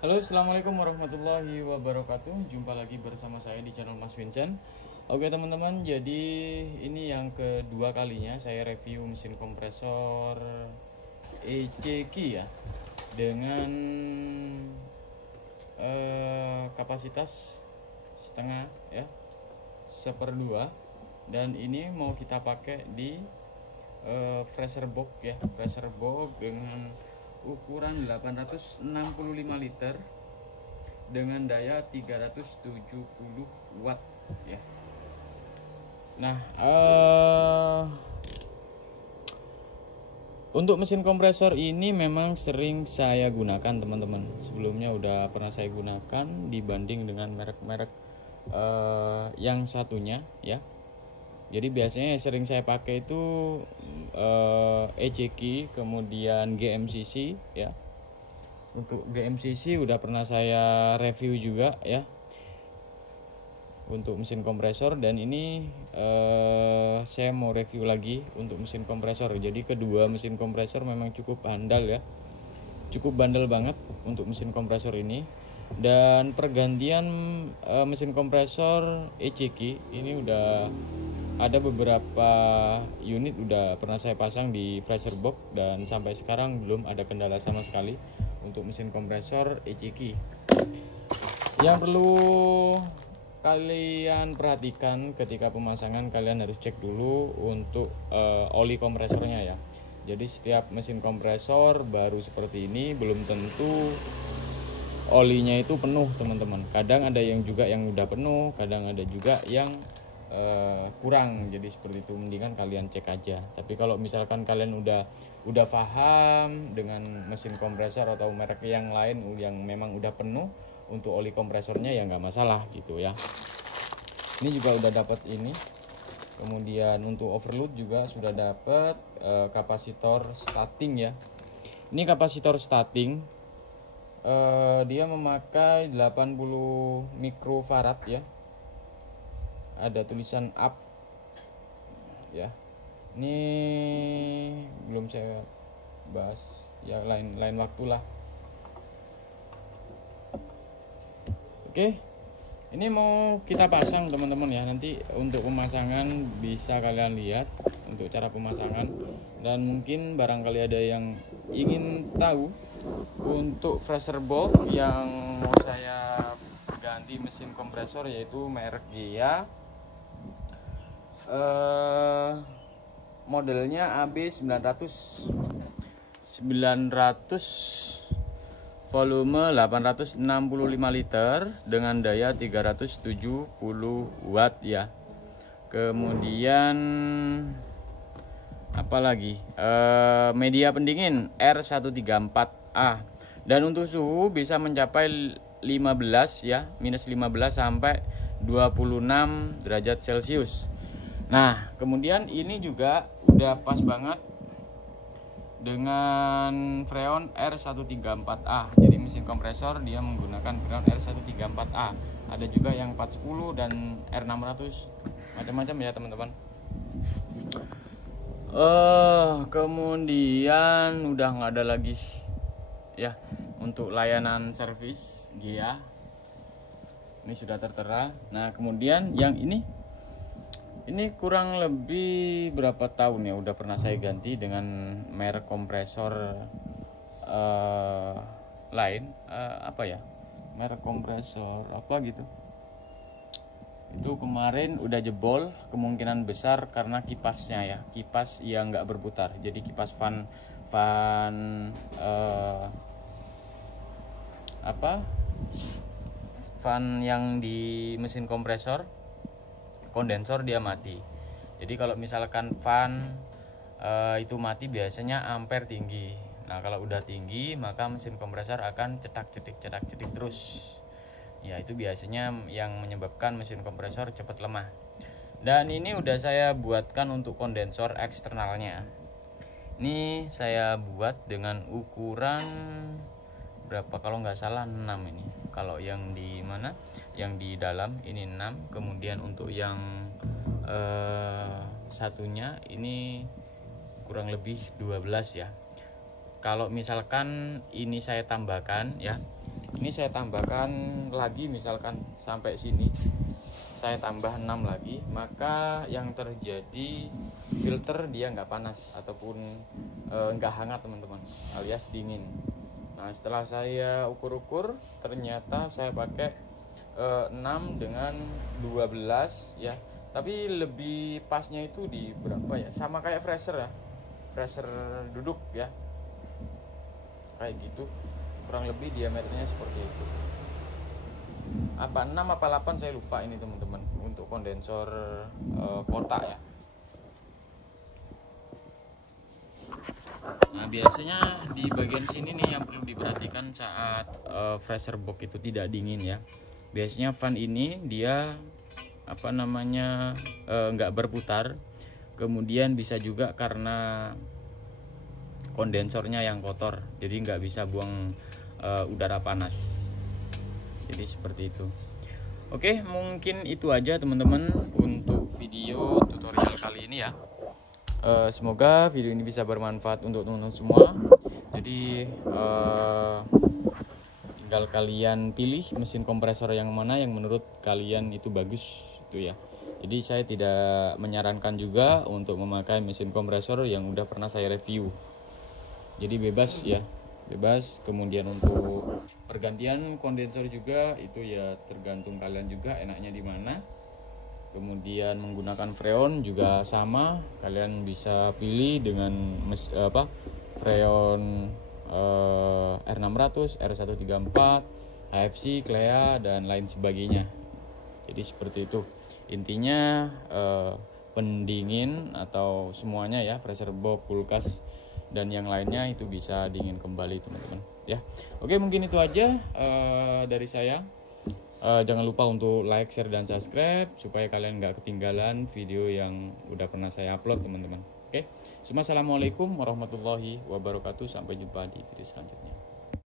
Halo, assalamualaikum warahmatullahi wabarakatuh. Jumpa lagi bersama saya di channel Mas Vincent. Oke teman-teman, jadi ini yang kedua kalinya saya review mesin kompresor ECQ ya, dengan kapasitas setengah ya, 1/2, dan ini mau kita pakai di freezer box ya, freezer box dengan ukuran 865 liter dengan daya 370 watt ya. Nah, untuk mesin kompresor ini memang sering saya gunakan teman-teman. Sebelumnya udah pernah saya gunakan dibanding dengan merek-merek yang satunya ya. Jadi biasanya yang sering saya pakai itu ECQ, kemudian GMCC ya. Untuk GMCC udah pernah saya review juga ya, untuk mesin kompresor, dan ini saya mau review lagi untuk mesin kompresor. Jadi kedua mesin kompresor memang cukup handal ya, cukup bandel banget untuk mesin kompresor ini. Dan pergantian mesin kompresor ECQ ini udah ada beberapa unit udah pernah saya pasang di freezer box, dan sampai sekarang belum ada kendala sama sekali untuk mesin kompresor ECQ. Yang perlu kalian perhatikan ketika pemasangan, kalian harus cek dulu untuk oli kompresornya ya. Jadi setiap mesin kompresor baru seperti ini belum tentu olinya itu penuh teman-teman. Kadang ada yang juga yang udah penuh, kadang ada juga yang kurang. Jadi seperti itu, mendingan kalian cek aja. Tapi kalau misalkan kalian udah paham dengan mesin kompresor atau merek yang lain yang memang udah penuh untuk oli kompresornya, ya nggak masalah gitu ya. Ini juga udah dapat ini. Kemudian untuk overload juga sudah dapat kapasitor starting ya. Ini kapasitor starting, dia memakai 80 mikrofarad ya. Ada tulisan up ya. Ini belum saya bahas ya, lain waktu lah. Oke, ini mau kita pasang teman-teman ya. Nanti untuk pemasangan bisa kalian lihat untuk cara pemasangan, dan mungkin barangkali ada yang ingin tahu untuk freezer box yang mau saya ganti mesin kompresor, yaitu merek Gia, modelnya AB900 volume 865 liter dengan daya 370 watt ya. Kemudian apalagi, media pendingin R134A, dan untuk suhu bisa mencapai 15 ya, minus 15 sampai 26 derajat Celcius. Nah, kemudian ini juga udah pas banget dengan freon R134A. Jadi mesin kompresor dia menggunakan freon R134A. Ada juga yang 410 dan R600, macam-macam ya teman-teman. Kemudian udah nggak ada lagi ya untuk layanan servis Gia. Ini sudah tertera. Nah, kemudian yang ini kurang lebih berapa tahun ya udah pernah saya ganti dengan merek kompresor lain, apa ya, merek kompresor apa gitu. Itu kemarin udah jebol, kemungkinan besar karena kipasnya ya, kipas yang nggak berputar. Jadi kipas fan yang di mesin kompresor kondensor dia mati. Jadi kalau misalkan fan itu mati, biasanya ampere tinggi. Nah, kalau udah tinggi maka mesin kompresor akan cetak-cetik terus. Ya, itu biasanya yang menyebabkan mesin kompresor cepat lemah. Dan ini udah saya buatkan untuk kondensor eksternalnya. Ini saya buat dengan ukuran berapa, kalau nggak salah 6 ini. Kalau yang di mana? Yang di dalam ini 6. Kemudian untuk yang satunya ini kurang lebih 12 ya. Kalau misalkan ini saya tambahkan ya, Ini saya tambahkan lagi, misalkan sampai sini saya tambah 6 lagi, maka yang terjadi filter dia nggak panas ataupun nggak hangat teman-teman, alias dingin. Nah setelah saya ukur-ukur ternyata saya pakai 6 dengan 12 ya, tapi lebih pasnya itu di berapa ya, sama kayak fresher ya, fresher duduk ya, kayak gitu, kurang lebih diameternya seperti itu. Apa 6 apa 8 saya lupa ini teman-teman, untuk kondensor kotak ya. Nah biasanya di bagian sini nih yang perlu diperhatikan saat fresher box itu tidak dingin ya. Biasanya fan ini dia apa namanya nggak berputar. Kemudian bisa juga karena kondensornya yang kotor, jadi nggak bisa buang udara panas. Jadi seperti itu. Oke, mungkin itu aja teman-teman untuk video tutorial kali ini ya. Semoga video ini bisa bermanfaat untuk teman-teman semua. Jadi tinggal kalian pilih mesin kompresor yang mana yang menurut kalian itu bagus itu ya. Jadi saya tidak menyarankan juga untuk memakai mesin kompresor yang udah pernah saya review. Jadi bebas ya, bebas. Kemudian untuk pergantian kondensor juga itu ya tergantung kalian juga enaknya di mana. Kemudian menggunakan freon juga sama, kalian bisa pilih dengan freon R600, R134, HFC, Clea dan lain sebagainya. Jadi seperti itu. Intinya pendingin atau semuanya ya, pressure box, kulkas dan yang lainnya itu bisa dingin kembali teman-teman ya. Oke, mungkin itu aja dari saya. Jangan lupa untuk like, share dan subscribe supaya kalian nggak ketinggalan video yang udah pernah saya upload teman-teman. Oke, assalamualaikum warahmatullahi wabarakatuh, sampai jumpa di video selanjutnya.